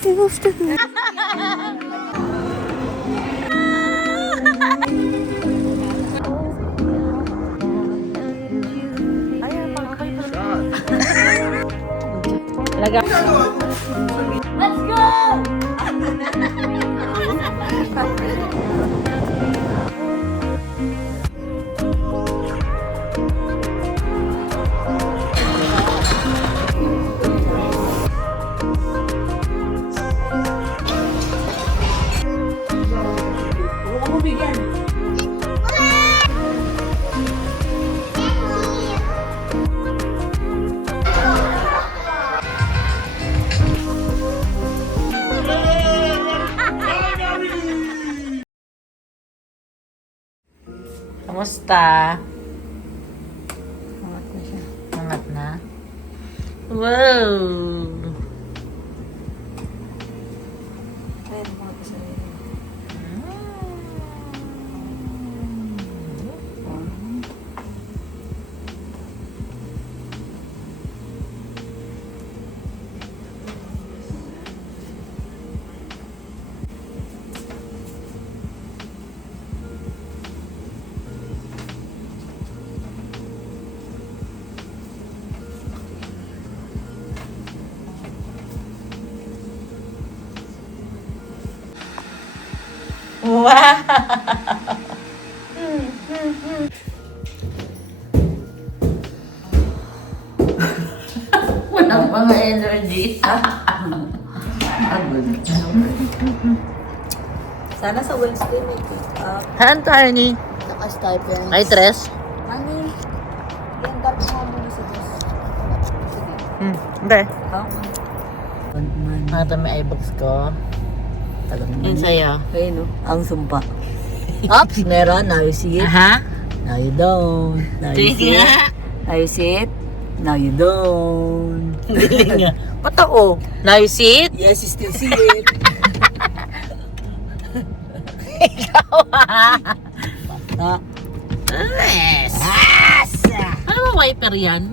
feels to me. Talaga. Let's go! Kamusta? Angat na siya. Angat na? Wow! Kaya mga kasali. Wow! Walang mga energy. Sana sa Wednesday may pick up. Haan tayo ni? Naka-stipend. Ay, tres? Honey, yung dark mo muna sa dos. Sige. Okay. Ha? Ito may iBooks ko. Tagang Yun sa'yo. Ayun o, ang sumpa. Ups, meron. Now you see it. Aha. Now you don't. Now you see it. Now you see it. Now you don't. Galing nga. Patao. Now you see it? Yes, you still see it. Ikaw Na. Yes. Ano ba wiper yan?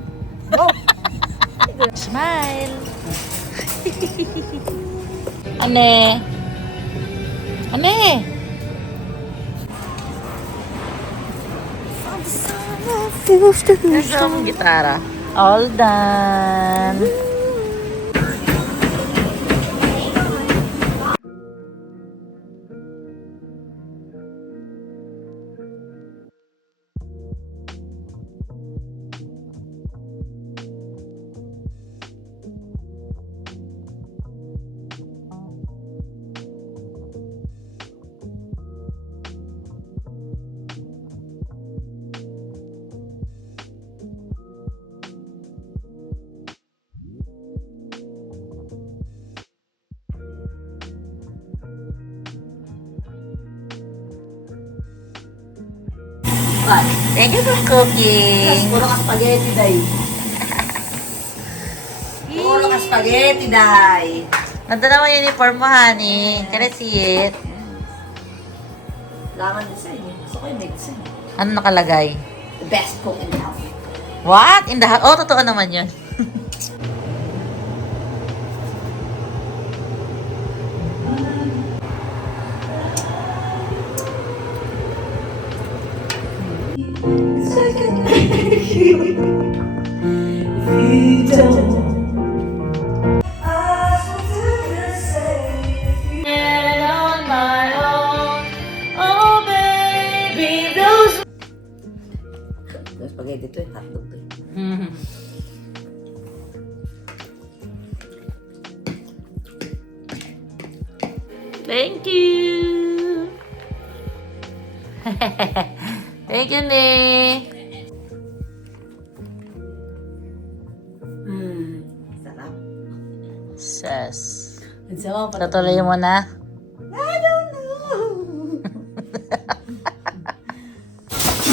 Oh. Smile. Ane. Ane. Feels to me. Nasa mong gitara. All done. Thank you for cooking. Puro ka spaghetti, day. Puro ka spaghetti, day. Nandun naman yung uniform mo, honey. Can I see it? Laman design eh. Gusto ko yung may design. Ano nakalagay? The best cook in the house. What? In the house? Oh, totoo naman yun. Yung spaghetti to eh. Hotdog to eh. Thank you. Thank you, Ne. Sarap. Sus. Ang sarap. Tutuloy mo na. I don't know.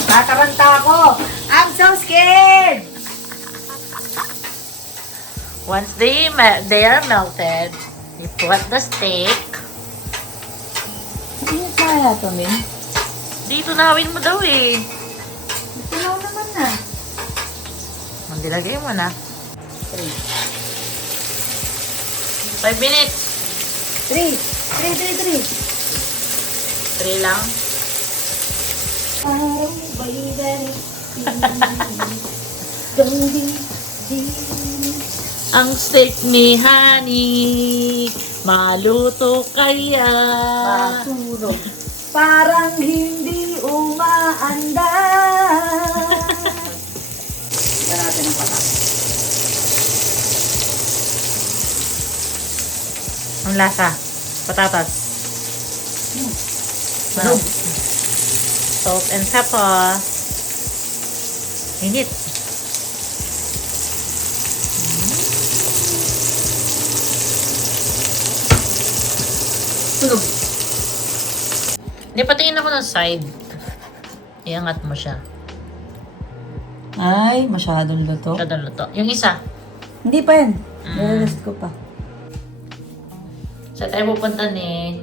Tataranta ako. I'm so scared. Once they are melted, you put the steak. Hindi niya kaya to, Min. Dito nawin mo daw eh. Ito na naman na. Magdilagay mo na. 3. 5 minutes. Three. Three. 3 lang. Parang baligay. Ang steak ni Honey, maluto kaya. Masunog. Parang hindi umaanda. Tignan natin ang patas. Ang lasa. Patatas. Sunog. Salt and pepper. Init. Sunog. Hindi, patingin ako ng side. Iangat mo siya. Ay, masyadong luto. Kadalo to. Yung isa. Hindi pa yan. Nire-rest ko pa. Saan tayo pupunta ni?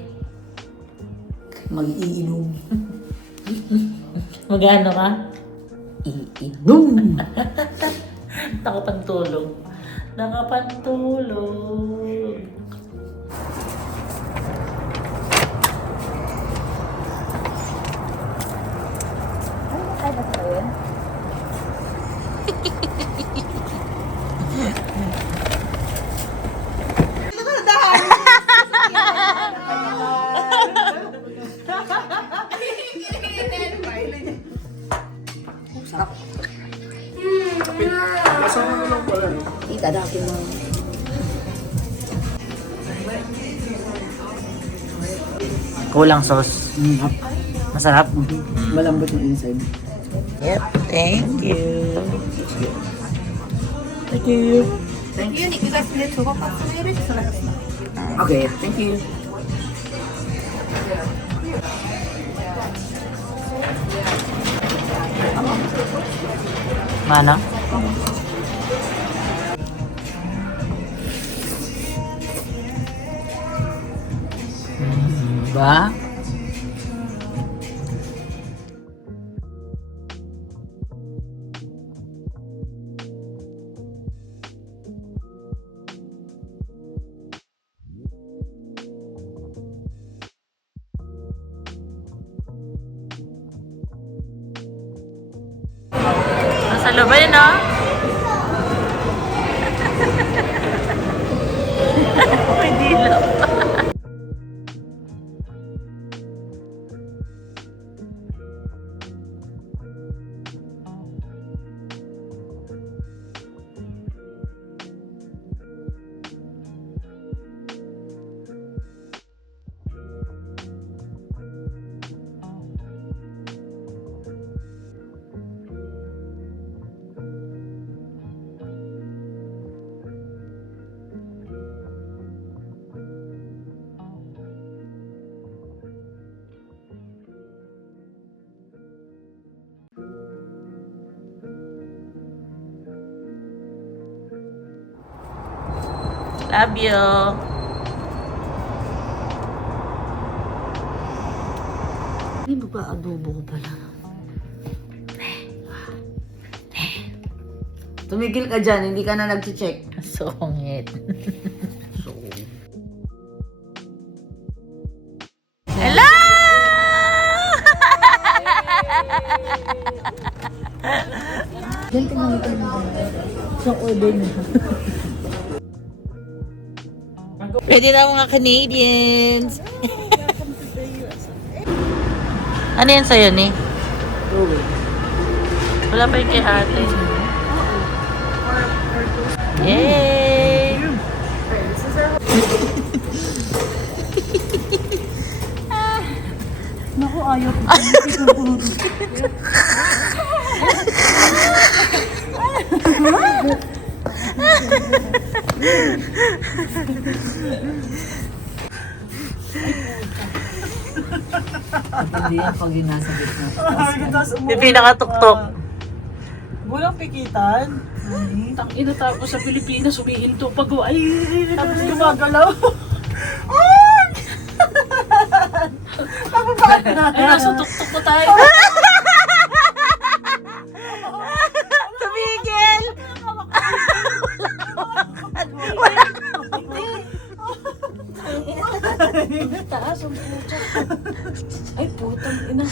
Mag-iinom. Magano ka? Iinom. Nakapantulog. Nakapantulog. Ay, basta ba yun? Sarap. Tita, dati mo. Kulang sauce. Masarap. Malambot yung inside. Yep, thank you. Thank you. Thank you. You guys need to go back to the original. Okay, thank you. Mana? Ba? Nasa lubay, no? May dilaw. Love you. Ay, magpa-adobo ko pala. Tumigil ka dyan, hindi ka na nag-check. Sungit. Hello! Diyan tingnan mo tayo. Isang order mo. Pwede na mga Canadians. Ano yan sa'yo, ni? Wala pa yung kay ate. Yay! Naku, ayaw ko. Hindi yan pag yung nasa gitna. Yung pinakatuktok. Walang pikitan. Tangina tapos sa Pilipinas humihinto pag tapos gumagalaw. Ay! Ay, nasa tuktok na tayo. Tumigil! Taas ang puta. Ay, putang ina.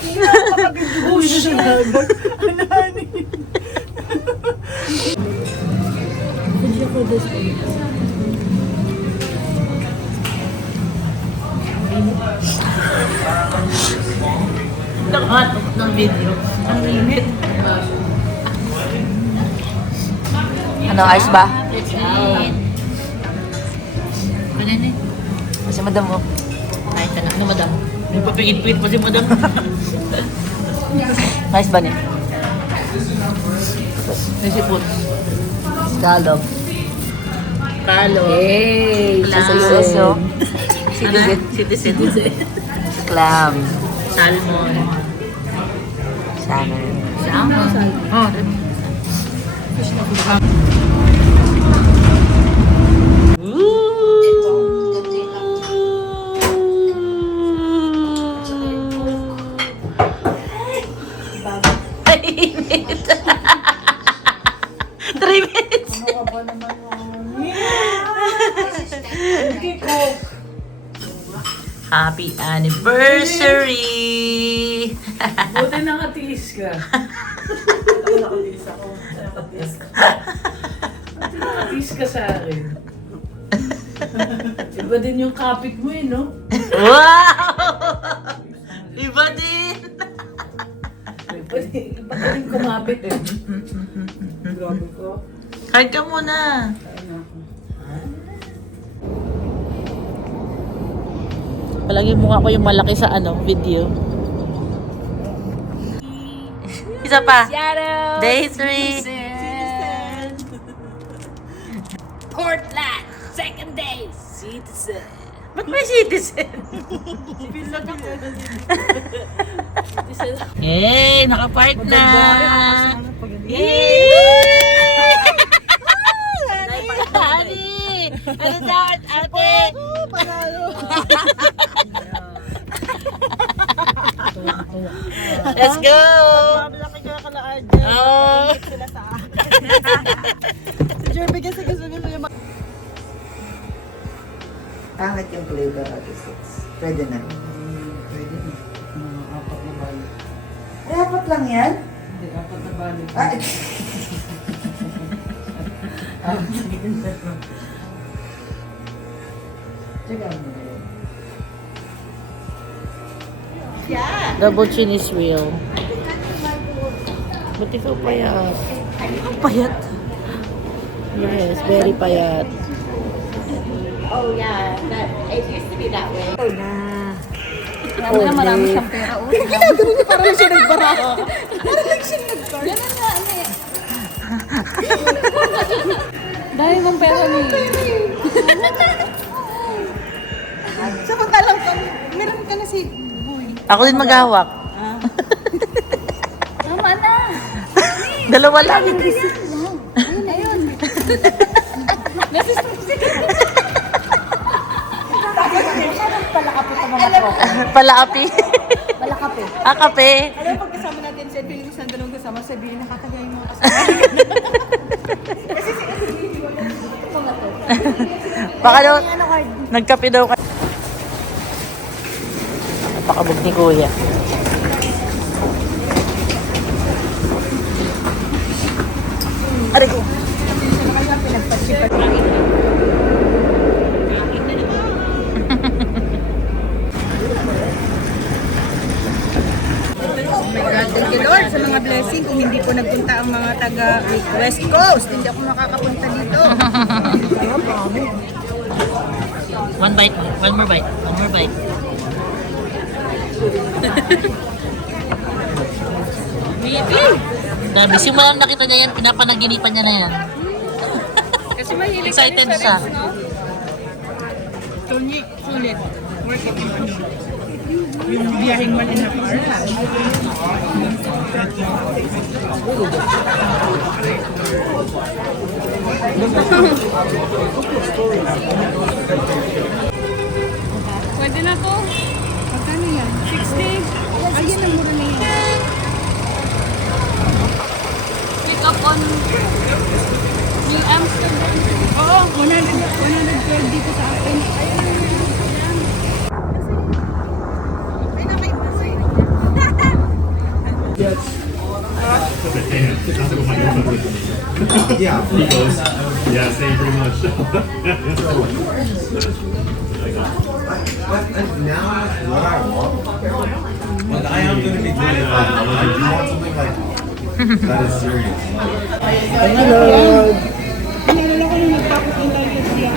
Hindi ako makapag-buhay na sa dagat. Anani. Hindi ako Nakahatok ng video. Ang init. Ano, ayos ba? Let's eat. Ano yun eh? Kasi madam mo. Kahit na. Ano madam? May papigit-pigit pa si madam. Ayos ba niya? May sipot. Scallop. Kalo. Hey! Clam. Citizen. Citizen. Clam. Salmon. Salmon. Salmon. Oh, init. 3 minutes. Happy anniversary! Buti nakatiis ka. Nakatiis ka sa akin. Iba din yung kapit mo eh, no? Wow! Iba din! Iba din kumapit eh. Grabe ko. Kahit ka muna. Palagi mukha ko yung malaki sa video. Isa pa. Day 3. Courtland! Second day! Citizen! Ba't may citizen? Yay! Nakapark na! Yay! Honey! Ano daw, ate? Let's go! Oh! Pangit yung flavor of the six. Pwede na. Pwede na. Apat na balik. Ay, apat lang yan? Hindi, apat na balik. Ah, Teka mo na yun. Double chin is real. Buti ko payat. Ang payat. Yes, very payat. Oh yeah, it used to be that way. Kaya na marami siyang pera. Kaya ginagawa niya parang siya nagbara. Parang lang siya nag-card. Ganun nga, ano eh. Dahil mong pera ni. Sa pagkalang ka, meron ka na si Boy. Ako din maghawak. Tama na. Dalawa lang. Ayun, ayun. Palakapi pa mga tropa. Palaapi. Palakapi. Ah, kape. Alam mo, pag kasama natin siya, piling ko sa dalawang kasama, sabihin, nakakagaya yung mga kasama. Ito nga to. Baka daw, Ano card? nagkape daw ka. Napakabog ni kuya. Aray ko. Thank you, Lord, sa mga blessing. Kung hindi po nagpunta ang mga taga West Coast, hindi ako makakapunta dito. One bite. One more bite. One more bite. Grabe, simulang nakita niya yan, pinapanaginipan niya na yan. Kasi mahilig Excited siya. Tony, sulit. Work it in ano. Yung biyaheng man in a car. Pwede na to. Magkano yan? 60? Ayun ang mura na yan. Pick up on New Amsterdam. Oo, 112 dito sa Yeah, glucose. Yeah, same pretty much. But now, what I want, like I am gonna be doing it. I do want something like that is serious. Nalala ko nung nagtakot ng target siya.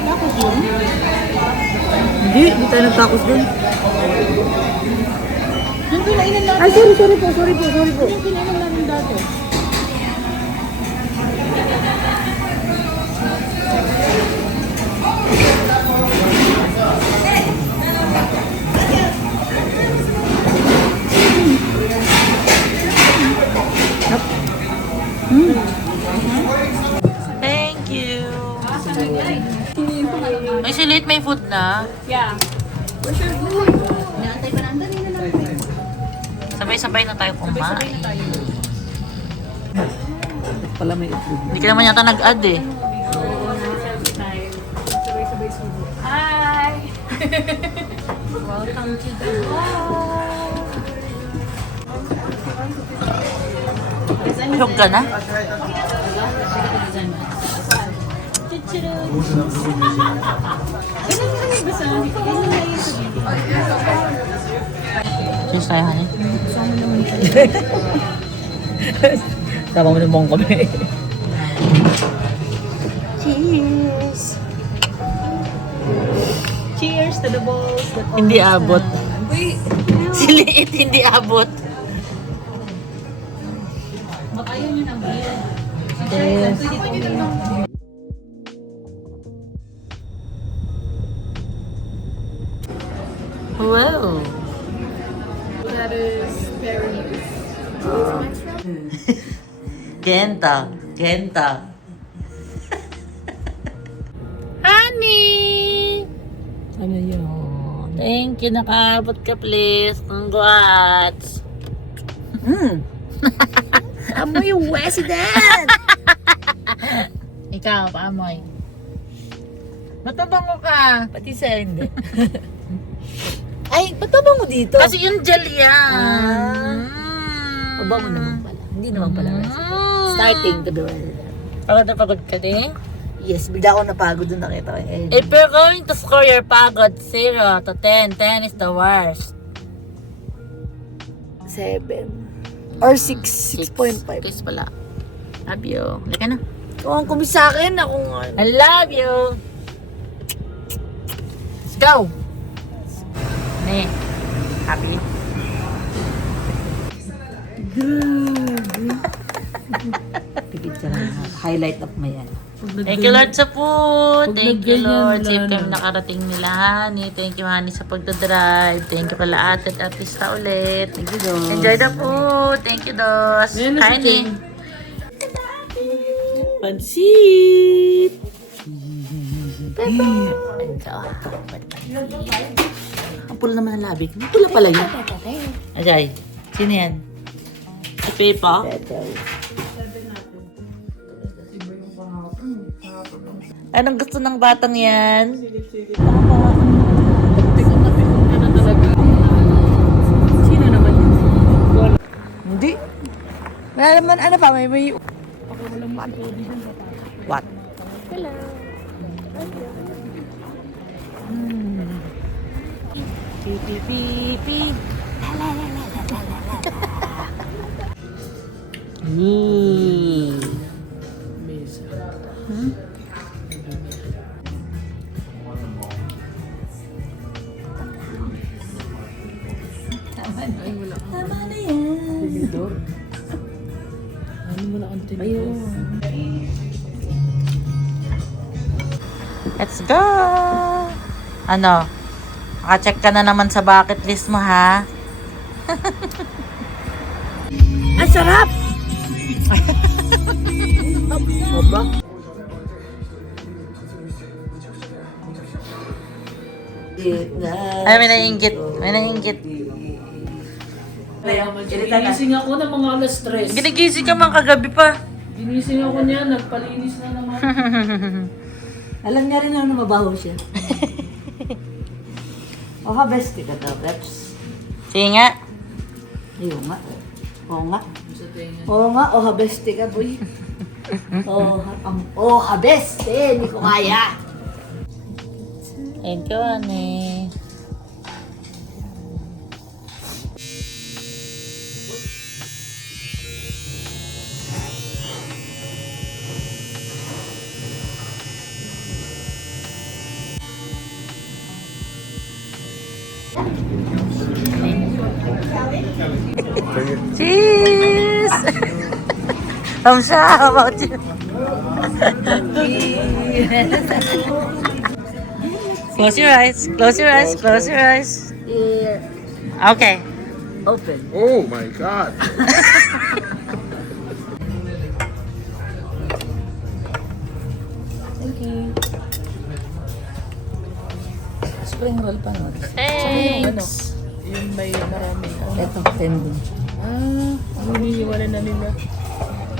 Takot yun? Hindi tayo nagtakos dun. Yung kinainan natin. Ay, sorry po. Yung kinainan natin dati. Thank you. Ay, si late may food na. Yeah. Sabay-sabay na tayo kumain. Pala may itlog. Hindi ka naman yata nag-add eh. Hi! Welcome to the Hug ka na? Cheers tayo, honey. Sama mo naman kami. Cheers! Cheers to the balls that Hindi abot. Si Liit hindi abot. Yes. Wow! That is very nice. Kenta. Honey! Ano yun? Thank you, nakaabot ka please. Congrats! Amoy yung resident! Ikaw, paamoy. Matabango ka. Pati sa hindi. Ay, ba't ba mo dito? Kasi yung gel yan. Aba mo naman pala. Hindi naman pala resident. Starting to the resident. Pagod na pagod ka din? Yes, bigla ako napagod doon nakita ko. If you're going to score your pagod, 0 to 10, 10 is the worst. 7. Or 6. 6.5. Kiss pala. Love you. Lika na. Kung ang kumis sa akin, ako nga. I love you. Let's go. Ne. Happy? Pigit ka lang. Highlight of my ano. Thank you Lord sa food. Thank you Lord. Safe kami nakarating nila, honey. Thank you honey sa pagdadrive. Thank you kala ate at artista ulit. Thank you, Dos. Enjoy the food. Thank you Dos. Honey. Pansit! Ang pula naman ng labi. Ang pula pala yun. Ajay. Sino yan? Si Pepa? Anong gusto ng batang yan? Sino naman yun? Hindi. Wala naman, ano pa, may... What? Hello. Pi. Ooh. Tama na yan. Ayun. Let's go! Ano? Naka-check ka na naman sa bucket list mo, ha? Ang sarap! Oba? Ay, may naiingit. May naiingit. Ginising ako ng mga alas 3. Ginigising ka man kagabi pa. Ginising ako niya, nagpalinis na naman. Alam niya rin na mabaho siya. Oh, bestie ka daw, Peps. Sige nga. Ayun nga. Oo nga. Oo nga, oh habeste ka, boy. Habeste, hindi ko kaya. Thank you, honey. Cheese! Hamsha, how about you? Close your eyes, close your eyes, close your eyes. Here, Okay. open. Oh my god. Spring roll pa no? Thanks. Yung may marami. Ito, tendon. Hininiwanan na nila.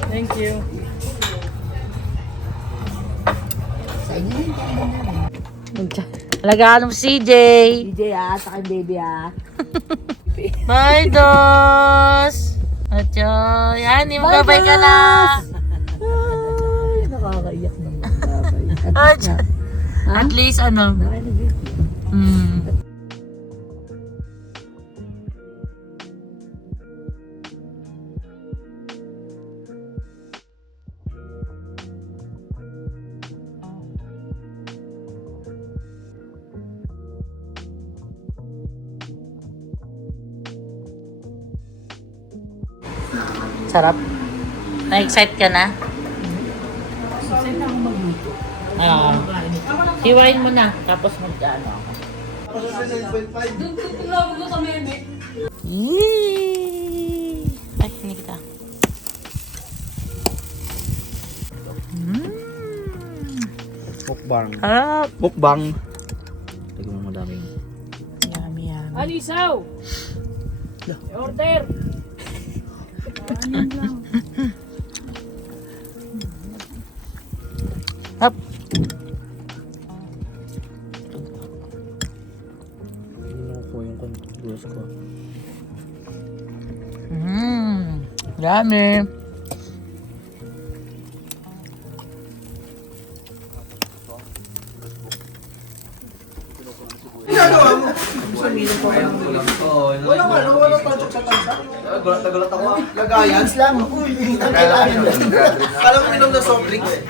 Thank you. Sa inyo rin. Alagaan mo CJ. DJ sa akin baby Bye, Dos. Atyo. Yan, magabay ka na. Ay, nakakaiyak naman. Babay. Atyo. At least, ano. Hmm. Sarap. Na-excite ka na? Excited ako magluto. Oo. Hiwain mo na, tapos mag-ano ako. Yee! Ay, hindi kita. Mukbang. Harap! Mukbang. Tignan mo madaming. Yummy, yummy. Alisaw! Order! Hop! Hindi ko yung controls ko. Yummy! Kala ko minom ng soft drinks eh.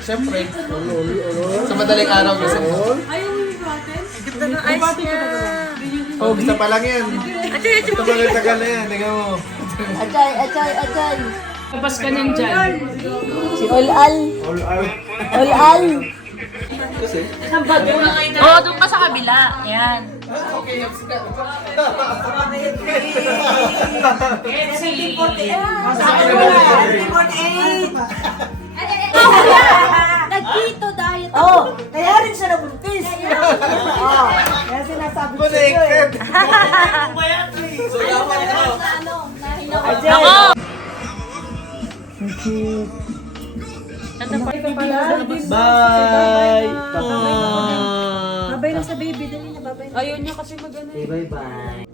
Siyempre. Sa madaling araw gusto mo. Ganda ng ice niya! Oh, gusto pa lang yan. Ito pa lang tagal na yan. Tingnan mo. Achay. Labas ka nyan dyan. Si Olal. Olal. Oo, doon ka sa kabila. Yan. Nagkito diet. Oh, kaya rin siya nabuntis. Oh, kaya sinasabi ko sa'yo eh. So, yaman ka. Ako! Bye! Babay na sa baby. Dali na, babay na. Ayaw niya kasi mag-ano. Bye-bye.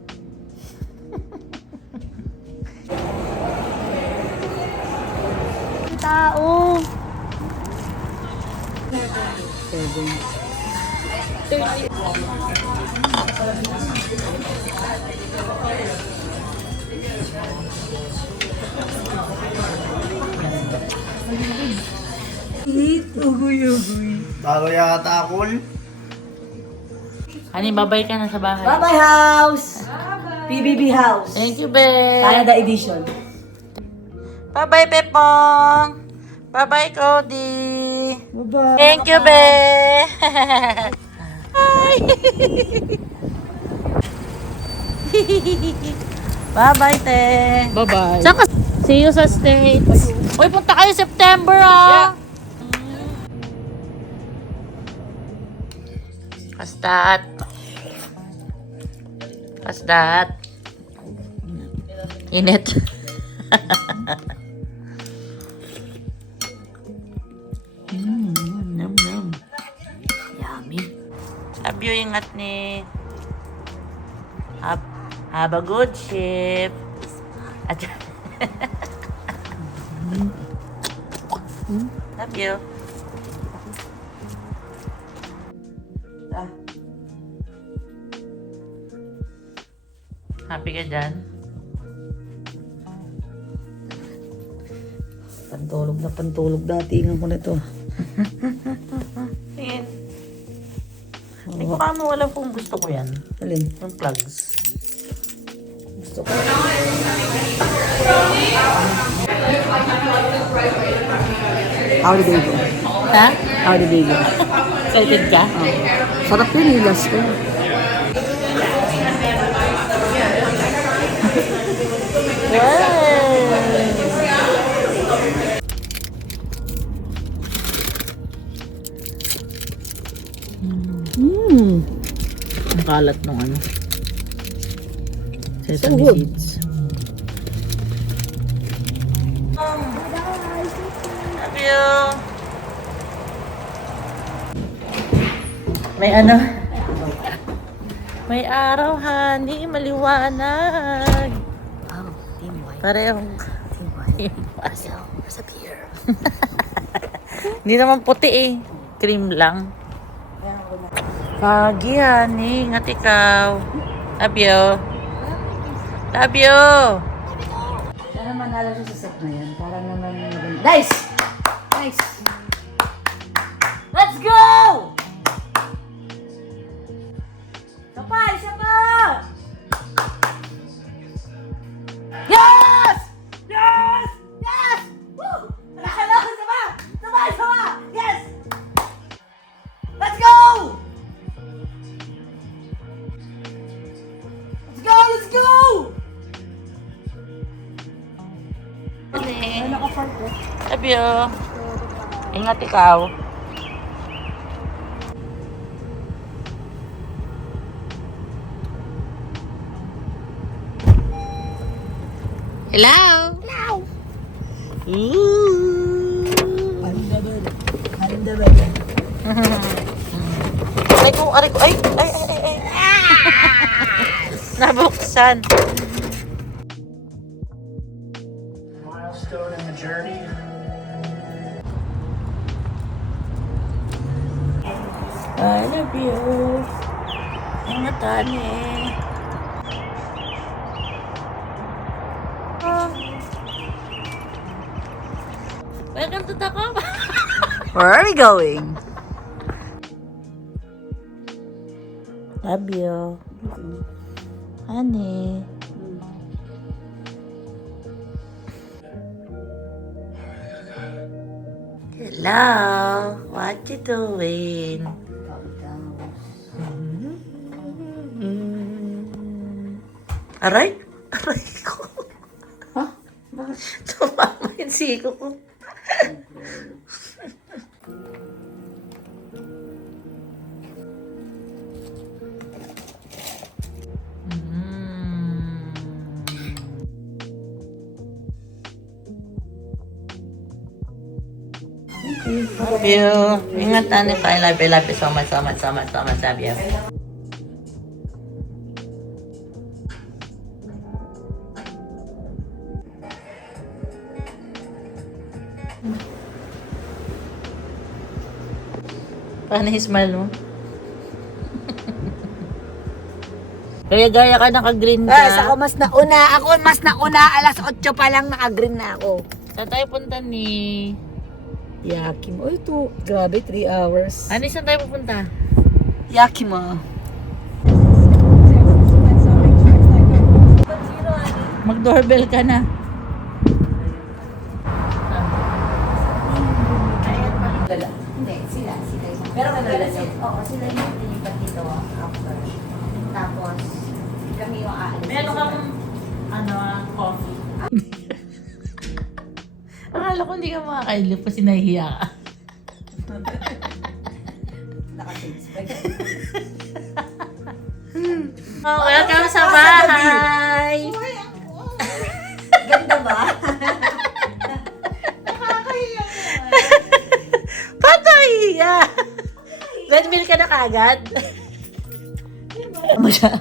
Tao. Talo yata ako. Ani, babay ka na sa bahay. Bye-bye house. PBB house. Thank you, Be. Canada edition. Bye-bye, Pepong. Bye-bye, Cody. Bye-bye. Thank you, Be. Bye. Bye-bye, te. Bye-bye. Saan ka? See you sa States. Uy, punta kayo September, ah. What's that? What's that? Init. Yum, yum. Yummy. Ingat ni. Have a good ship. At love you. Happy ka dyan? Pantulog na. Tingnan ko na ito. Tingin. Hindi ko kamo alam kung gusto ko yan. Alin? Yung plugs. Gusto ko. How did they go? Ha? How did they go? Excited ka? Sarap yun, hilas ko. Ang kalat nung ano. Sesame So good. seeds. Love you. May ano? May araw, honey. Maliwanag. Wow, team white. Parehong. Team white. There's a beer. Hindi naman puti eh. Cream lang. Pagi, honey. Ingat ikaw. Love you. Love you. Sana manalo siya sa set na yan. Para naman maganda. Nice! Nice! Let's go! Isa pa! Isa pa! Yes! Yes! Yes! Woo! Nakalaw! Isa pa! Isa pa! Isa pa! Yes! Let's go! Let's go! Let's go! Love you. Ingat ikaw. Hello. Hello. Aray ko, aray ko. Ay. Nabuksan. Milestone in the journey. I love you. Ingatan eh. Welcome to Tacoma. Where are we going? Love you. Honey. Hello. What you doing? Aray? Aray ko. Ha? Tumama yung siko ko. Love you. Ingat na niyo. I love you so much, so much, so much, so much. Love you. Paano yung smile mo? Gaya-gaya ka, naka-green ka. Guys, ako mas nauna. Alas 8 pa lang naka-green na ako. Saan tayo punta ni... Yakim. Oh, ito. Grabe, 3 hours. Ano, saan tayo pupunta? Yakima. Mag-doorbell ka na. Hindi, sila. Pero oo, sila yung nilipat dito after. Tapos, kami yung aalis. Meron kang, coffee. Akala ko hindi ka makakailip kasi nahihiya ka. Oh, welcome sa bahay! Ganda ba? Ba't nahihiya? Red meal ka na kagad? mo siya.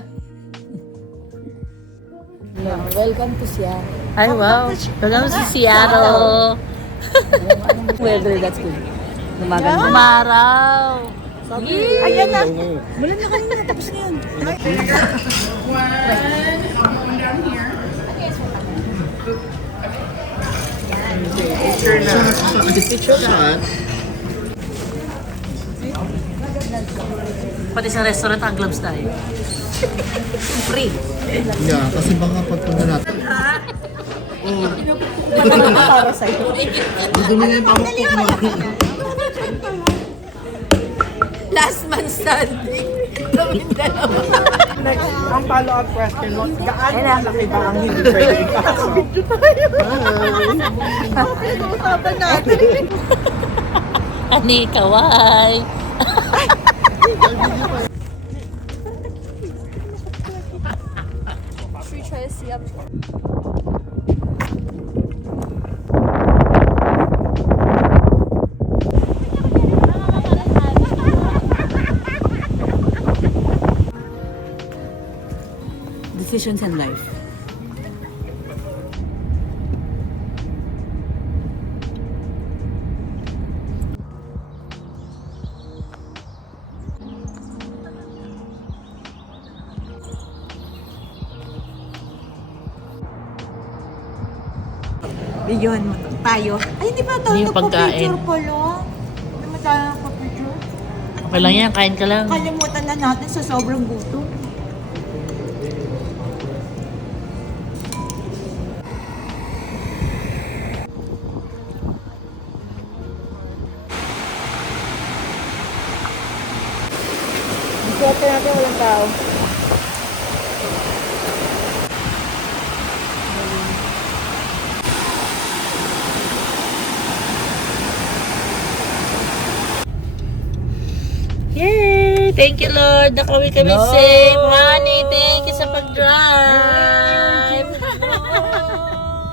Welcome to Seattle. Ay, wow. Welcome to Seattle. Weather, that's good. Gumaganda. Umaraw. Ayan na. Mulan na kanina. Tapos na yun. Picture shot. Pati sa restaurant, ang gloves tayo. Free. Yeah, kasi baka pagpunta natin. Para sa'yo. Dumi na yung pamukpok mo. Last man standing. Kaming dalawa. Next, ang follow-up question mo, gaano malaki ba ang hindi pwede ikasok? Pinag-uusapan natin. Ani, kaway. Decisions in life. Videohan mo tayo. Ay, hindi ba tayo Yung pagkain. nagpa-picture pala? Hindi mo tayo nagpa-picture? Okay lang yan, kain ka lang. Kalimutan na natin sa sobrang gutom. Swerte natin walang tao. Yay! Thank you, Lord. Nakauwi kami safe. Honey, thank you sa pag-drive.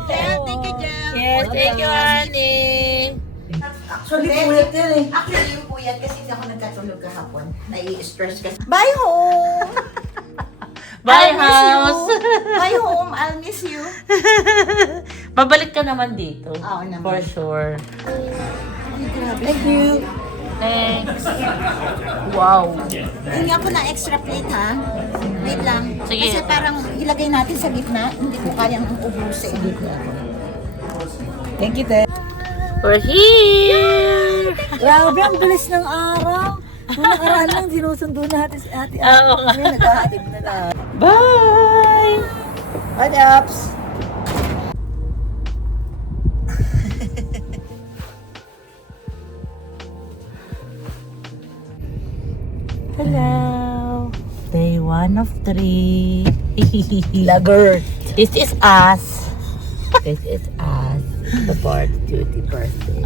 Jel, thank you, Jel. Yes, thank you, honey. Actually, puyat yan eh. Actually, yung puyat kasi hindi ako nagkatulog kahapon. Nai-stress kasi. Bye home! Bye, I'll miss you. house. Bye home, I'll miss you. Babalik ka naman dito. Oo naman. For sure. Thank you. Thanks. Wow. Hinga ko na extra plate ha. Wait lang. Sige. Kasi parang ilagay natin sa gitna. Hindi ko kayang ubusin. Thank you, Te. We're here! Grabe, ang bilis ng araw. Nung nakaraan lang, sinusundo natin si ate. Oo nga. Ngayon, naghahatid na na. Bye! What ups? Hello. Day 1 of 3. Lager. This is us. This is us. Before duty birthday.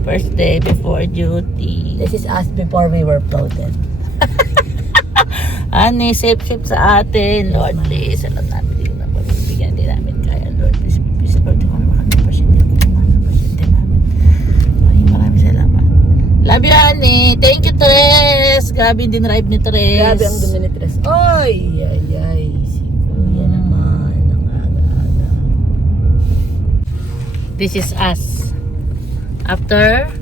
First day before duty. This is us before we were floated. Ani, safe sa atin. Lord, please. Alam namin din na pagbibigyan din namin kaya. Lord, please, please, Lord, kung ano mga pasyente namin. Maraming salamat. Love you, Ani. Thank you, Tres. Grabe din drive ni Tres. Grabe ang dumi ni Tres. Ay, ay, ay. Si Kuya naman. Ang aga-aga. This is us. After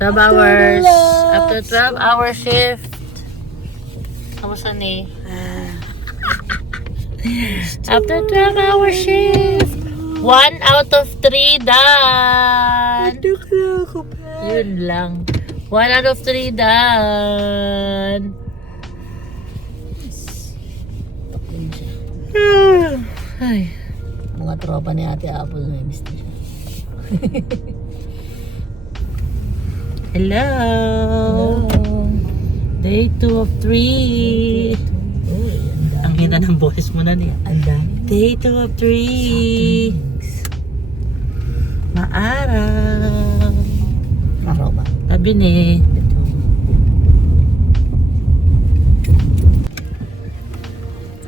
12 hours. After 12-hour shift. Kamusta ni? After 12-hour shift. 1 out of 3 done. Yun lang. 1 out of 3 done. Ay. Mga tropa ni Ate Apple na miss na siya. Hello. Day 2 of 3. Ang hina ng boses mo na niya. Ang dami. Day 2 of 3. Maaraw. Araw ba? Sabi ni.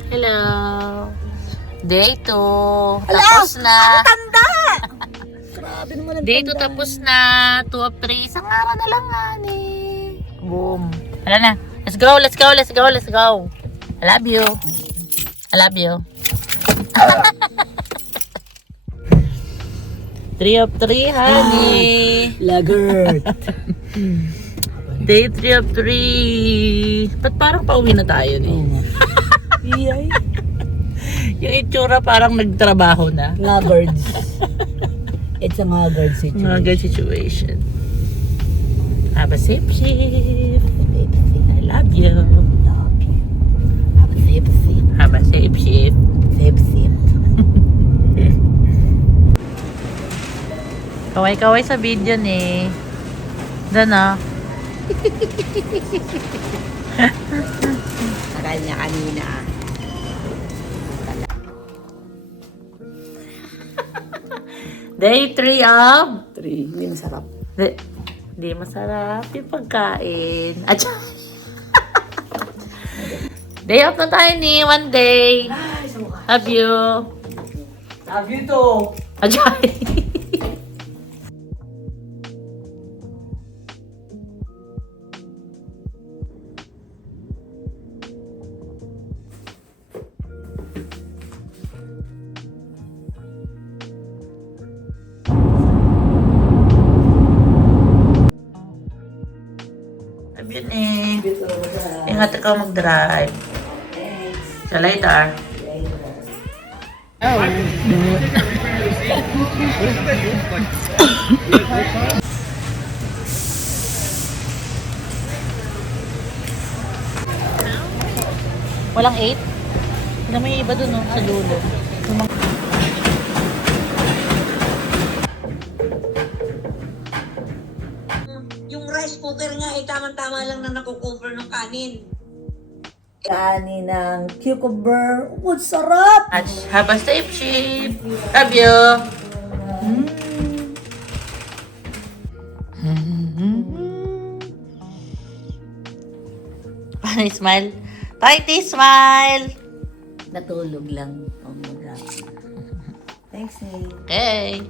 Hello. Day 2. Tapos na. Tanda! Grabe naman ang Day 2 tapos na. 2 of 3. Isang araw na lang, honey. Boom. Wala na. Let's go, let's go, let's go, let's go. I love you. I love you. 3 of 3, honey. Laggard. Day 3 of 3. Ba't parang pauwi na tayo ni? Yung itsura parang nagtrabaho na. Laggards. It's a laggard situation. Mga good situation. Have a safe shift. I love you. Have a safe seat. Have a safe shift. Safe seat. Kaway-kaway sa video ni. Doon ah. Tagal niya kanina. Day 3 of 3. Hindi masarap. Di masarap yung pagkain. Atcha! Day off na tayo ni. One day. Love you. Love you too. Atcha! Love you ni. Ingat ikaw mag-drive. See you later. Walang 8? Hindi may iba dun, no? Sa dulo. Yung rice cooker nga, tamang-tama lang na nakukover ng kanin. Kanin ng cucumber. Oh, sarap! Have a safe trip. Love you. Paano smile? Tighty smile. Natulog lang. Oh, Thanks, eh. Okay.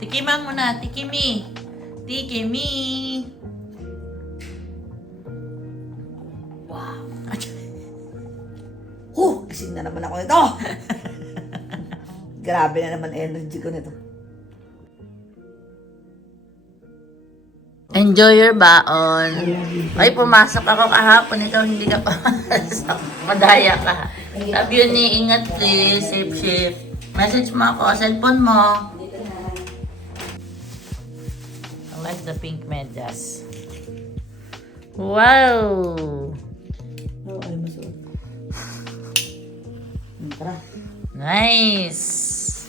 Tikiman mo na. Tikimi. Tikimi. Gising na naman ako nito. Grabe na naman energy ko nito. Enjoy your baon. Ay, pumasok ako kahapon. Ikaw hindi ka pumasok. Madaya ka. Sabi yun ni, ingat please. Safe shift. Message mo ako. Cellphone mo. I like the pink medyas. Wow! Oh, ay masuot. Tara. Nice!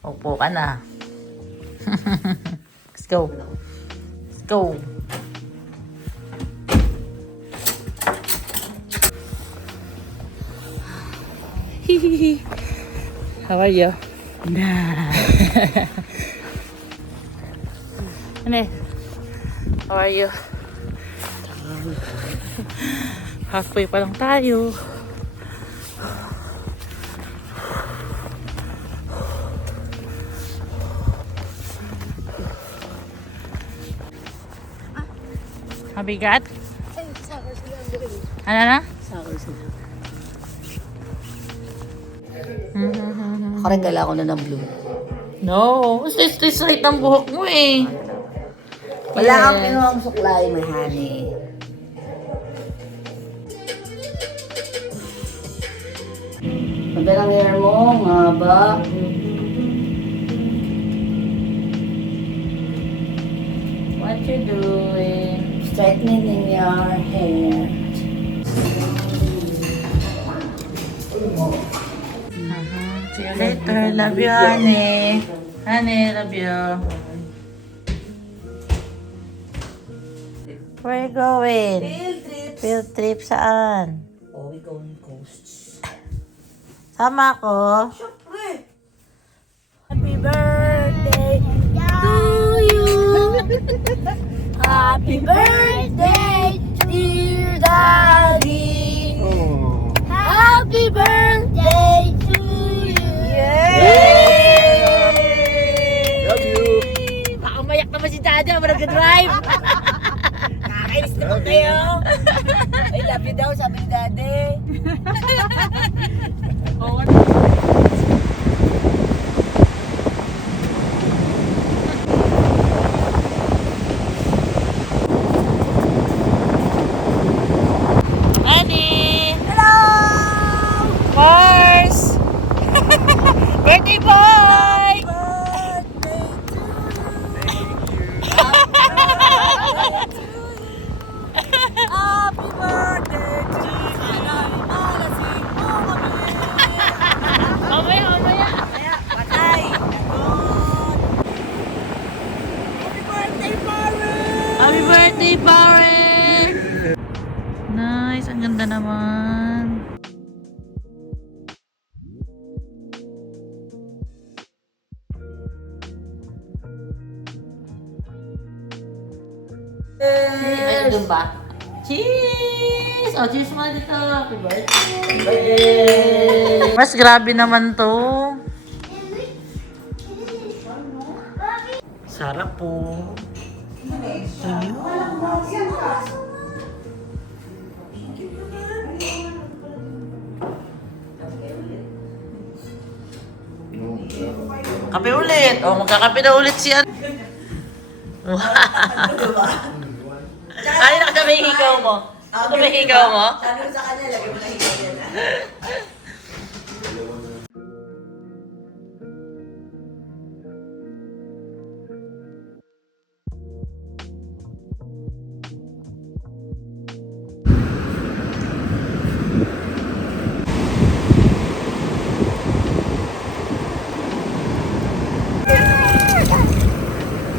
Upo ka na. Let's go. Let's go. How are you? Ano? How are you? Halfway pa lang tayo. Mabigat? Ano na? Sour sila. Mm-hmm. Karagala ko na ng blue. No, straight ng buhok mo eh. Wala kang pinuhang suklay, my honey. Maganda ang hair mo, nga ba? What you doing? Straightening your hair. See you later. Love you, honey. Honey, love you. Where you going? Field trip. Field trip saan? Oh, we go on coasts. Sama ako. Siyempre. Happy birthday to you. Happy birthday, dear Daddy. Happy birthday to you. Love you. Baka mayak naman si Daddy. Marag drive. Nakakainis naman kayo. I love you daw, sabi ni daddy. Annie! Hello! Mars! Birthday boy! Happy birthday to you. Alasing mo kami. Mamaya, mamaya! Kaya, patay. Happy birthday, Mare! Happy birthday, pare! Nice, ang ganda naman. Cheers! Doon ba? Cheers! Oh, cheers mga dito. Happy birthday! Mas grabe naman to. Sarap po. Kape ulit. O, magkakape na ulit siya. Wow. Ay, nakakamihigaw mo. Nakakamihigaw mo? Sabi ko sa kanya, lagi mo na higaw yan.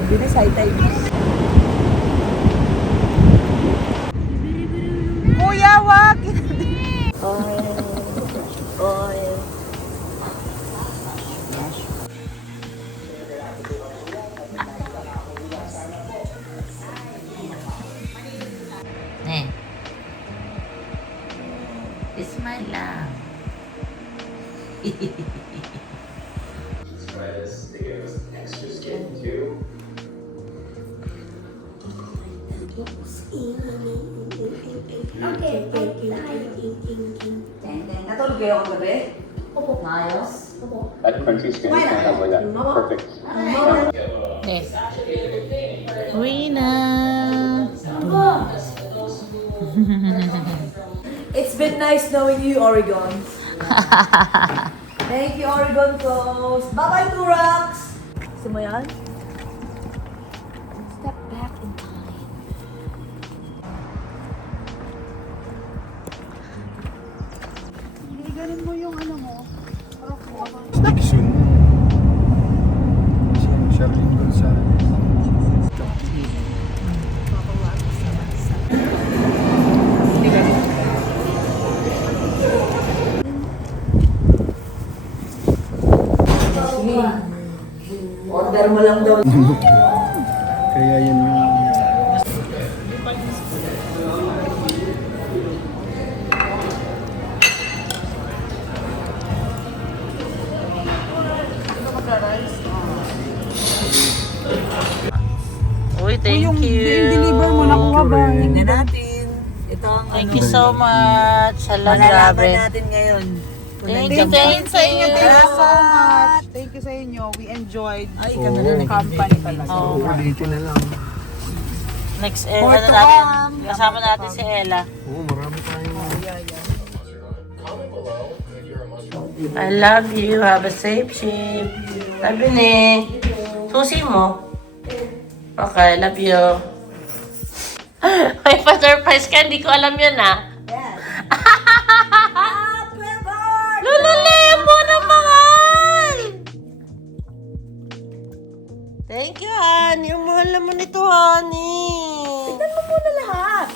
Bilis, high time. Kuya, wag! Oil. Eh. Smile lang. Natulog kayo kagabi? Opo. Maayos? Opo. At Franciscan, wala. Perfect. Yes. Uwi na. It's been nice knowing you, Oregon. Thank you, Oregon Coast. Bye-bye, Turax! Gusto mo yan? Step back in time. Ganin mo yung ano mo. Dixon. Siya rin doon sa... Order mo lang daw. Kaya yun yung... Uy, thank Yung you. deliver mo, nakuha ba? Tingnan natin. Ito ang Thank you so much. Hala, malalaman grabe. natin ngayon. Thank you Sa inyo, thank you so Salamat. much. Thank you sa inyo. We enjoyed Ay, ikaw na lang. company talaga. Oh, Ulitin na lang. next, More ano to natin, come. kasama natin si Ella. Oo, marami tayong... I love you. Have a safe trip. Sabi ni, susi mo. Okay, love you. May pa-surprise ka, hindi ko alam yun ah. Yes. Happy birthday! Lululemo na mahal! Thank you, honey. Ang mahal naman ito, honey. Tignan mo muna lahat.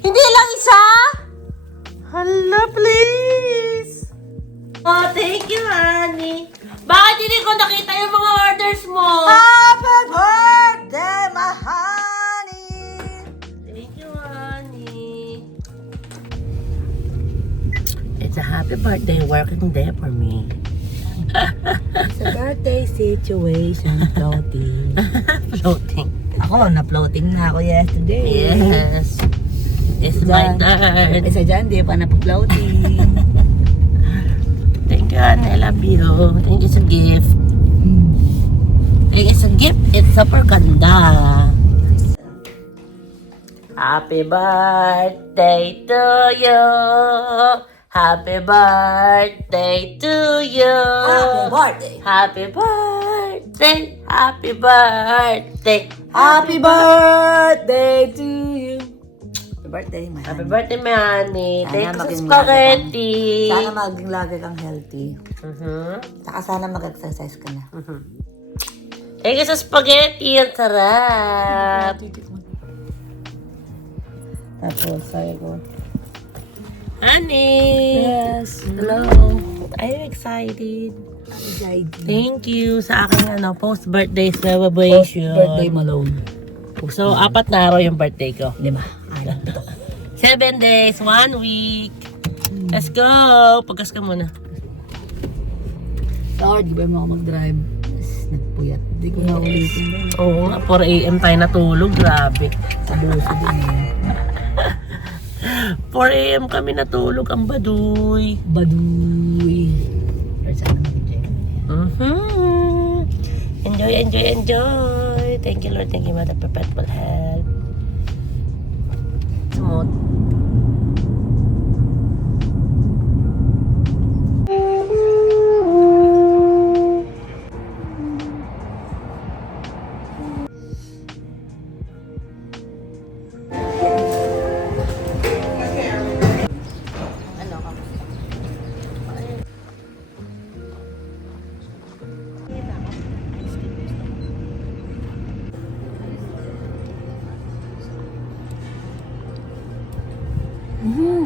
Hindi lang isa? Hala, please. Oh, thank you, honey. Bakit hindi ko nakita yung mga orders mo? Happy birthday, my honey! Thank you, honey. It's a happy birthday working day for me. It's a birthday situation floating. Floating. Ako, na-floating na ako yesterday. Yes. It's my turn. Isa dyan, di pa na-floating. Thank you, Ate. I love you. Thank you sa gift. Thank you sa gift. It's super ganda. Happy birthday to you. Happy birthday to you. Happy birthday. Happy birthday. Happy birthday. Happy birthday to you. Happy birthday, man. Happy birthday, my honey. Sana Thank you sa maging spaghetti. Sana maging lagi kang healthy. Mhm. Saka sana mag-exercise ka na. Thank you sa spaghetti. Ang sarap. Tapos, sabi ko, Honey. yes, Hello. I'm excited. anxiety. Thank you sa aking post-birthday celebration. Birthday Malone. So, 4 na araw yung birthday ko. 5, 6. 7 days, 1 week. Let's go. Pagkas ka muna. Lord, di ba mo ako mag-drive? Yes, nagpuyat. Hindi ko na ulitin din. Oo nga, 4 a.m. tayo natulog. Grabe. Sa buso din eh. 4 a.m. kami natulog. Ang baduy. Baduy. Or sana mag-enjoy kami. Enjoy, enjoy, enjoy. Thank you, Lord. Thank you, Mother Perpetual Help. Smooth.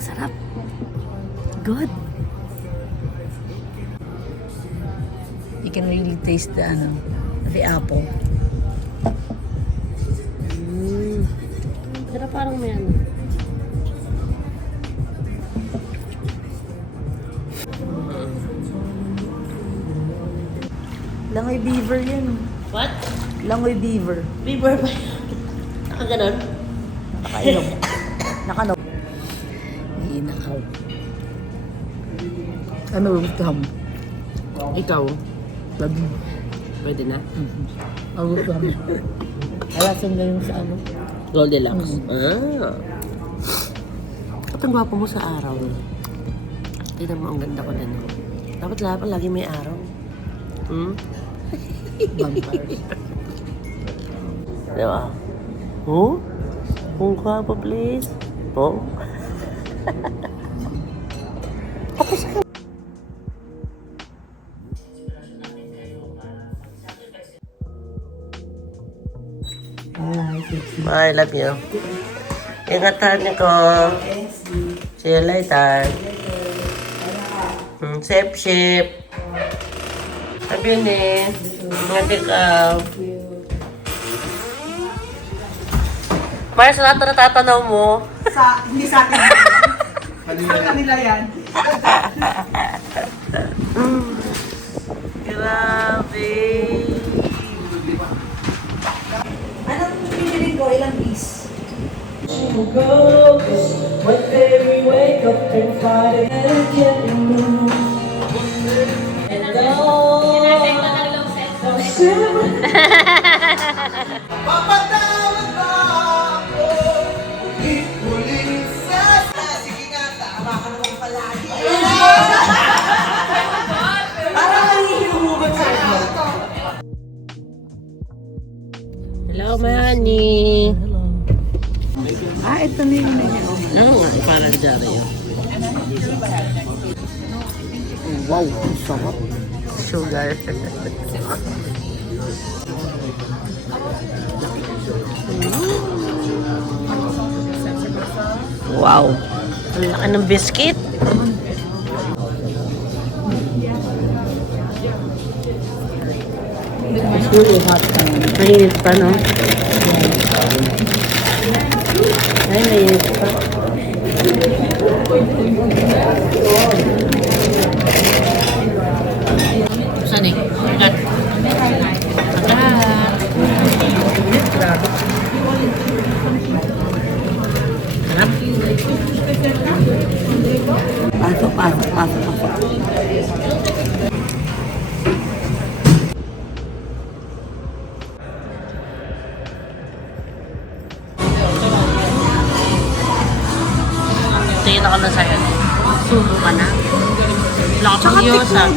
Sarap. Good. You can really taste the apple. Pero parang may ano. Langoy beaver yan. What? Langoy beaver. Beaver ba yan? Nakaganon? Nakainom. Nakanog. Iinakaw. Ano gusto mo? Ikaw? Lagi. Pwede na? Ang gusto mo. Alasan na yung sa ano. Goldilocks. At ang gwapo mo sa araw. Tignan mo, ang ganda ko din. Dapat lagi may araw. Vampires. Diba? Oh? Kung gwapo, please. Oh? I love you. Ingatan niyo ko. See you later. Safe ship. Sabi yun eh. Ngati ka. Mars, lahat na natatanaw mo. Hindi sa atin. Sa kanila yan. Grabe. Anong piniling ko? Ilang piece? One day we wake up and find it again. Papatawad ba ako? Ulit sa sige nga, tama ka naman palagi. Parang nangihinuhugan sa akin. Hello, my honey. Ito na yung Ano nga, parang dyan yun. wow, sarap. Sugar. Wow. Ang laki ng biscuit. It's really hot. Mainit pa, no? Ay, mainit pa. Saan eh? Agad. Agad. basa.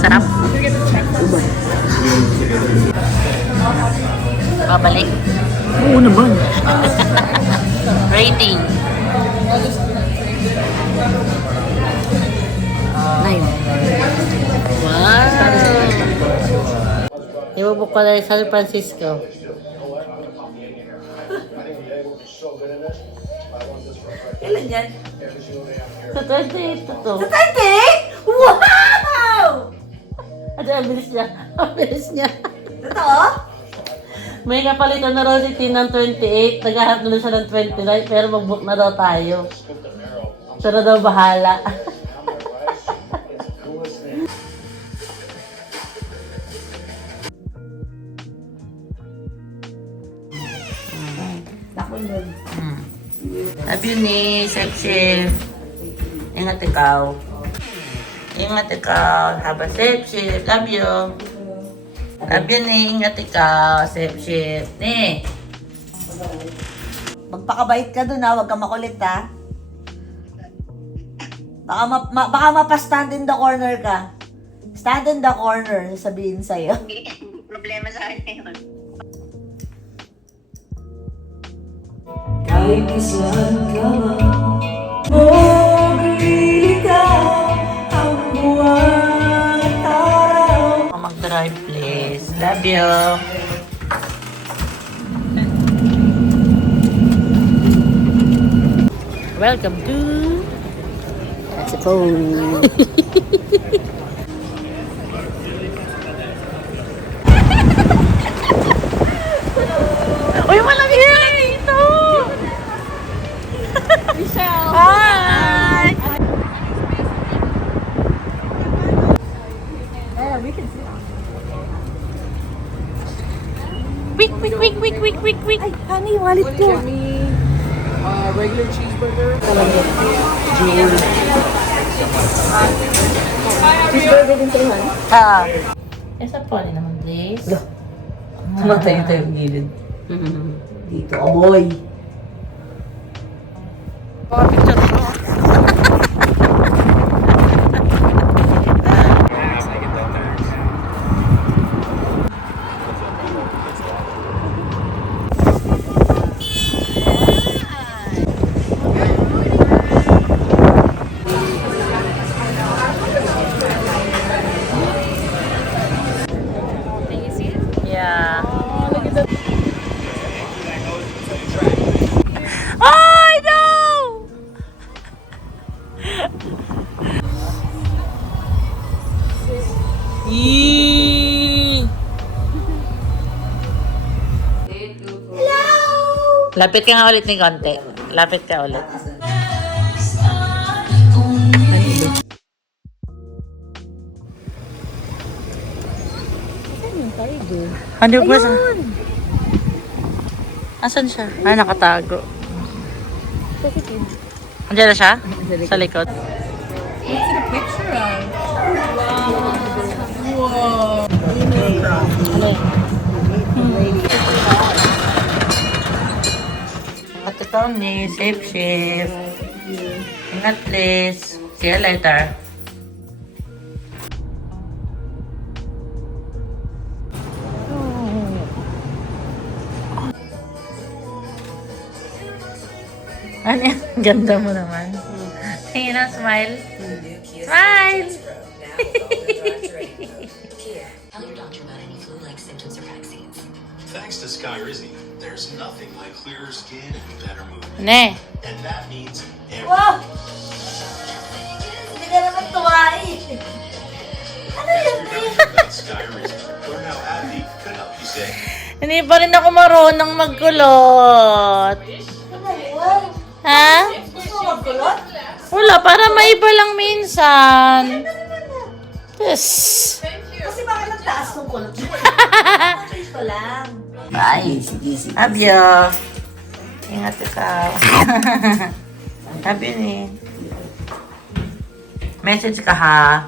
Sarap. Babalik. Oo naman. Rating. 9. Wow. Ibubuk ko na rin San Francisco. Kailan yan? Sa 28 to to. 28? Wow! Ano, ang bilis niya. Ang bilis niya. Totoo? May kapalitan na raw si Tin ng 28. Naghahanap na siya ng 29. Pero mag-book na daw tayo. Siya na daw bahala. Naku yun. Sabi ni Chef. Ingat ikaw. Ingat ikaw. Have a safe shift. Love you. Love you ni. Ingat ikaw. Safe shift. Ni. Magpakabait ka dun ha, huwag ka makulit ha. Baka mapa-stand in the corner ka. Stand in the corner, sabihin sa'yo. Problema sa akin yun. Kahit isaan ka magbili ka ang buwan at araw. Mag-drive please. Love you. Welcome to Mexico. Uy, walang yan! Ito! Michelle. Hi! Quick, quick, quick, quick, quick, quick, quick. Ay, honey, wallet ko. Regular cheeseburger. Cheeseburger din sa'yo, honey. Yes, po naman, please. Tumatay tayo ng gilid. Dito, aboy. Yeah. Oh, no! Eee! Lapit ka nga ulit ni konti. Lapit ka ulit. Ano ba sa... Asan siya? Ay, nakatago. Andiyan na siya? Sa likod. Picture of. At ito ni Safe Shift. Ingat please. See you later. Ano yan? Ganda mo naman. Tingin na, smile. Smile! Thanks to Skyrizi, there's nothing like clearer skin and better mood. Ne. And that means Wow! Hindi ka naman tuwa eh. Ano yun eh? Skyrizi. Learn how AbbVie could help you stay. Hindi pa rin ako marunong magkulot. Ha? Gusto mo magkulot? Wala, para maiba lang minsan. Yes. Kasi bakit ang taas ng kulot? Ito lang. Bye. Abyo. Ingat ikaw. Sabi ni. Message ka ha.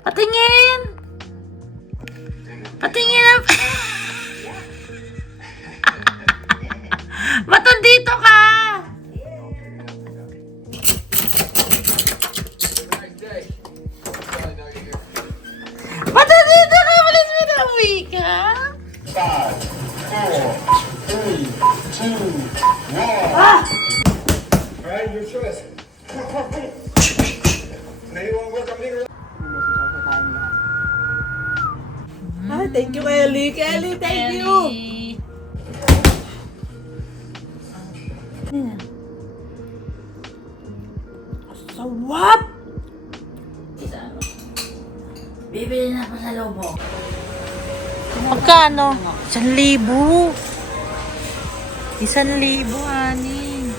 Patingin! Patingin na... Ba't nandito ka? Ba't nandito ka? Malis mo na uwi ka? 5, 4, 3, 2, 1. Alright, your choice. Now you want to work on me? Ah, thank you, Kelly. Kelly, thank you. Sarap! Bibili na ako sa lobo. Magkano? 1,000. 1,000, ani.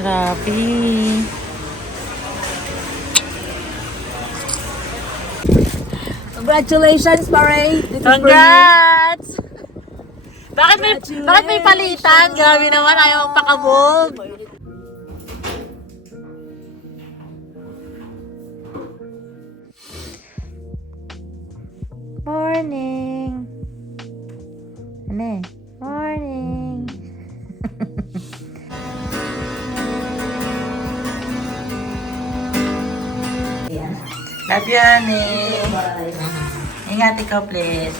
Grabe. Congratulations, Pare. This is for you. Congrats! Bakit may palitan? Grabe naman, ayaw magpakabog. Morning. Ano eh? Morning. Love you, honey. Ingat ikaw, please.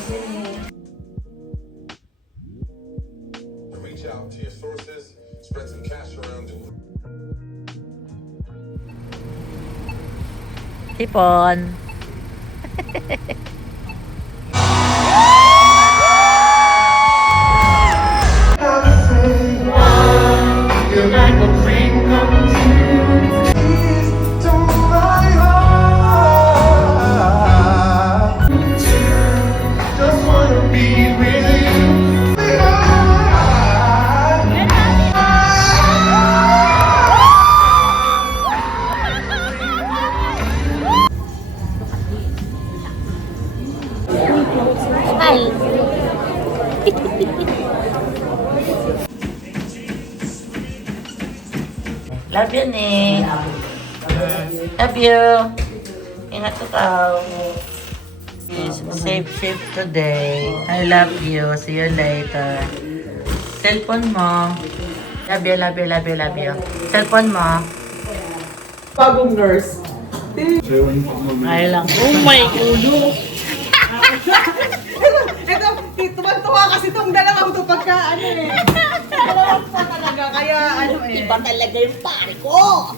Reach out to your sources, spread some cash around. Tipon. Love you, Nick. Love you. Ingat ka. Safe today. I love you. See you later. Cellphone mo. Love you, love you, love you, love you. Cellphone mo. Bagong nurse. Ay lang. Oh my God. Ito, tuwan-tuwa kasi itong dalawang to pagka ano eh. Dalawang pa talaga, kaya ano eh. Iba talaga yung pare ko.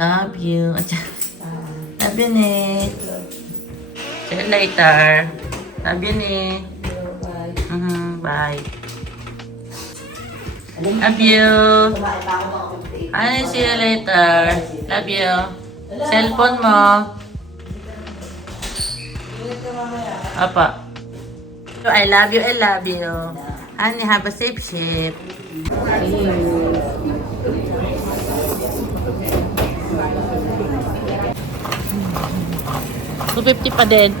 Love you. Love you, Nick. See you later. Love you, Nick. Bye. Love you. Honey, see you later. Love you. Cellphone mo. Apa. I love you, I love you. Honey, have a safe ship. 250 pa din.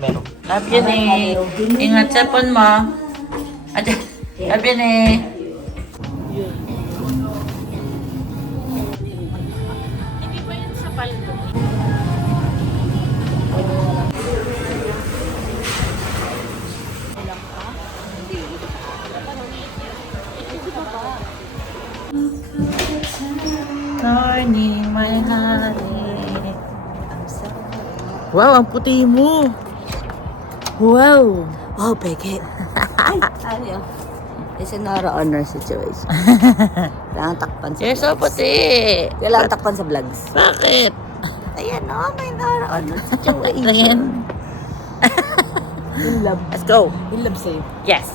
Meron. Love you, Nick. Ingat sa phone mo. Love you, Nick. Hindi ba yun sa paldo? Morning, my honey. Wow, ang puti mo. Wow. Oh, Peke. Ano yun? It's a Nora honor situation. Kailangan takpan sa You're so vlogs. puti. Kailangan takpan sa vlogs. Bakit? Ayan, oh, may Nora honor situation. Tingin. In love. Let's go. In love sa'yo. Yes.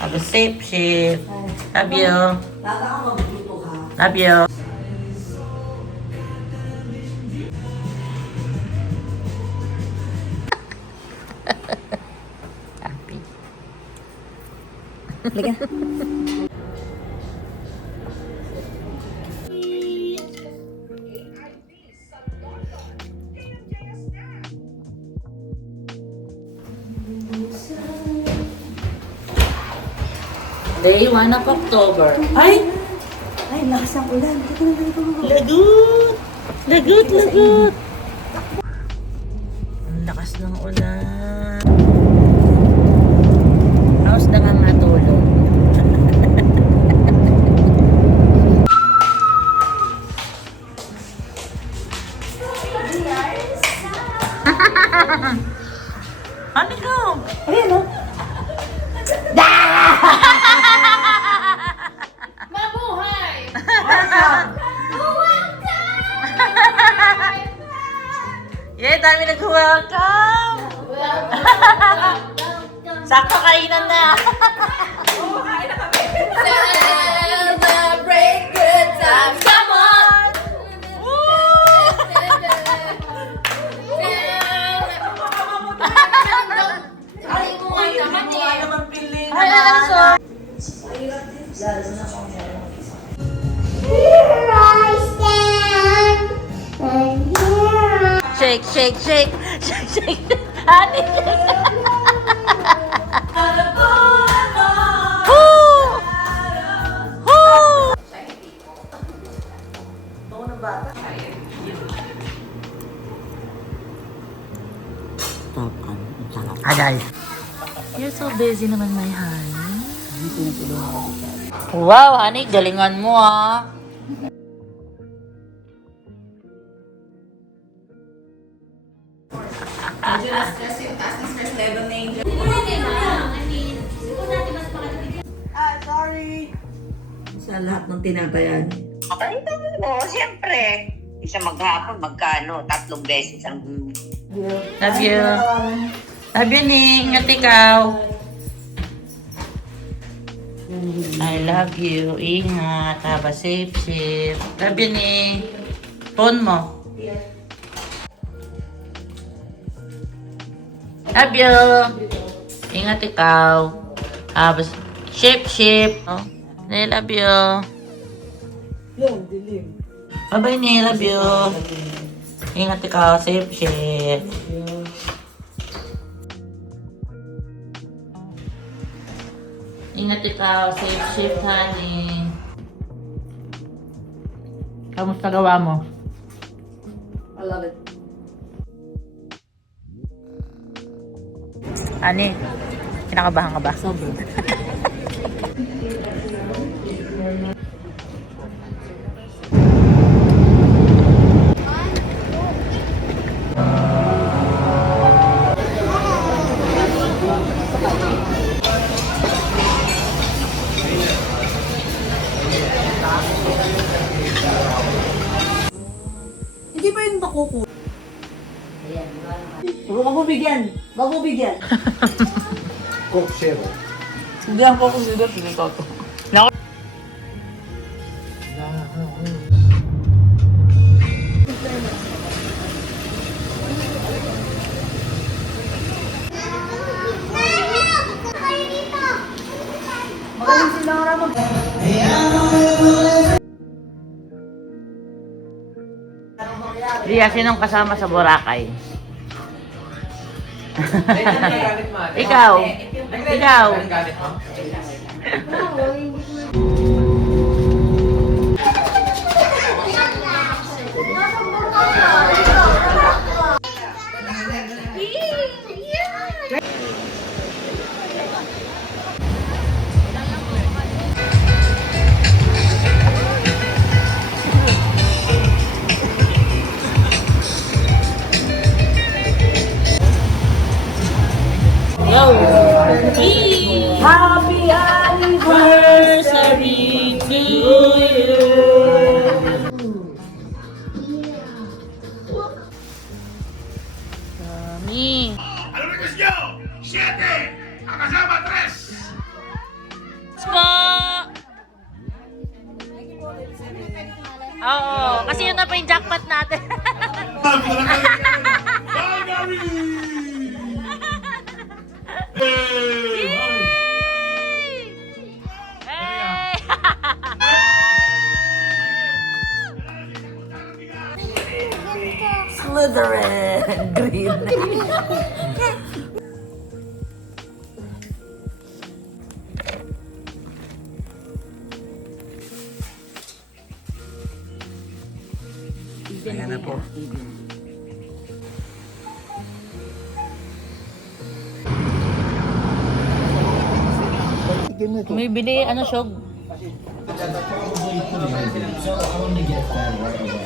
Have a safe shift. Love you. Love you. Happy. Halika. Day 1 of October. Ay! Ay, lakas ang ulan. Lagot! Lagot, lagot! Ang lakas ng ulan. How's na nga matulog? Ano ko? Ayan o. Mabuhay! Yay, dami nag-welcome! Sakto kainan na! Celebrate good times! Come on! Ay, I'm sorry! Shake, shake, shake! Shake, shake, shake! Honey, shake! Woo! Woo! Agay. You're so busy naman, my honey. Wow, honey, galingan mo ah. Sa lahat ng tinatayan. Ay, mo, siyempre. Isa maghapon, magkano? 3 beses ang... Love you. Love you, Ning. Ingat ikaw. I love you. Ingat. Have a safe trip. Love you, Ning. Phone mo. Love you. Ingat ikaw. Have a safe. Oh. I love you. Bye-bye, Ning. Love you. Ingat ikaw. Safe. Ingat ikaw. Safe, honey. Kamusta gawa mo? I love it. Ani, kinakabahan ka ba? Sobrang. Hindi ba yun makukuha? Huwag mabubigyan. Mabubigyan. Coke Zero. Hindi ako consider pinito to. Magaling silang ramon. Ria, sinong kasama sa Boracay? Ikaw. Ikaw. Happy anniversary to you. Kami. Alumnos nyo! 7! Ang kasama 3! Po. Oo, kasi yun na pa yung jackpot natin. na po. Bumibili, ano, Shog? So I wanted to get that right away.